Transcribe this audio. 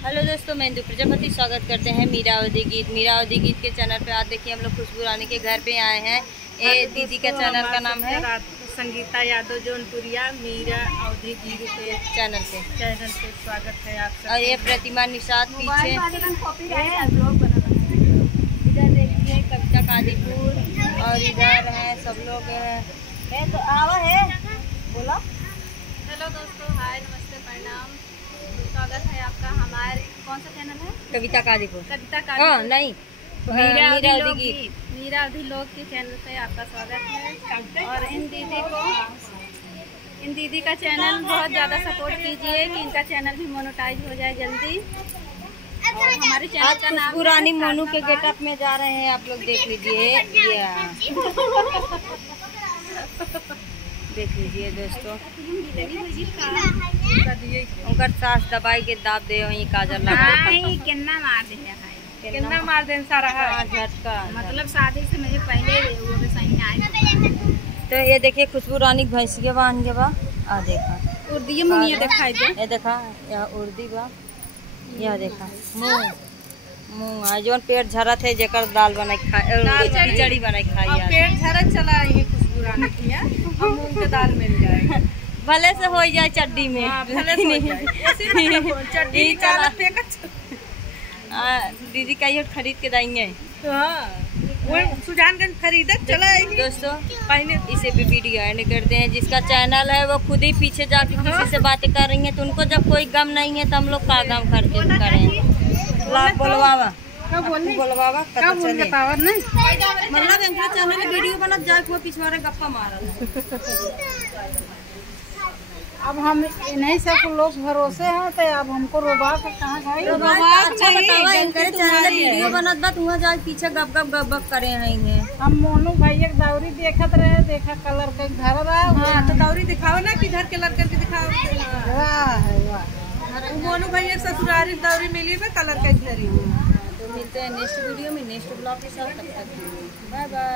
Hello दोस्तों, मैं इंदु प्रजापति स्वागत करते हैं मीरावती गीत के चैनल पे। आज देखिए हम लोग खुशबू रानी के घर पे आए हैं। ये दीदी का चैनल का नाम है संगीता यादव जौनपुरिया मीरावती गीत के चैनल पे स्वागत है आप सब। और ये प्रतिमा निषाद पीछे। इधर देखिए कविता कादीपुर और इधर है सब लोग है तो आवा है बोला। हेलो दोस्तों, हाय नमस्ते प्रणाम, स्वागत है आपका हमारे कौन सा चैनल है? कविता कादीपुर। नहीं मीरावती लोग के चैनल पे आपका स्वागत है। और इन दीदी का चैनल बहुत ज़्यादा सपोर्ट कीजिए कि इनका चैनल भी मोनेटाइज हो जाए जल्दी। और हमारे चैनल का नाम खुशबू रानी मोनू के गेटअप में जा रहे हैं, आप लोग देख लीजिए। देख लीजिए दोस्तों, उनकर सास दवाई के दाब दे वही काजल लगा कितना मार दे सारा झटका। मतलब शादी से मुझे पहले वो सही आए। तो ये देखिए खुशबू रानी भैंसी के बांध के बा आ देखा उर्दी मुनिया दिखाई दे। ये देखा यह उर्दी बा, यह देखा मुँह जो पेट झरत है जेकर दाल बनाई खिचड़ी बनाई खाई। पेट झरत चला रही खुशबू रानी की, मूंग के दाल मिल जाए भले से हो जाए चड्डी में। चड्डी दीदी का ये खरीद के देंगे। सुजानगंज खरीदे चला दोस्तों। पहले इसे भी वीडियो एंड करते हैं। जिसका चैनल है वो खुद ही पीछे जाके किसी से बातें कर रही है, तो उनको जब कोई गम नहीं है तो हम लोग का गम करते करें। बोलवावा बोलवावा मतलब इनका चैनल वीडियो बना जाए वो पिछवाड़े गप्पा मारा। अब हम इन्हीं सब लोग भरोसे हैं तो अब हमको रोबा कर कहाँ गए। अच्छा बतावा इनके चैनल वीडियो बनत बा वहाँ जाए पीछे गप गप करे हैं। हम मोनू भैया दौरी देखत रहे, देखा कलर के घर रहा तो दौरी दिखाओ ना किधर कलर करके दिखाओ। वाह मोनू भैया ससुरारी दौरी मिली है कलर का घर ही। तो मिलते हैं नेक्स्ट वीडियो में नेक्स्ट ब्लॉग के साथ। तब तक बाय बाय।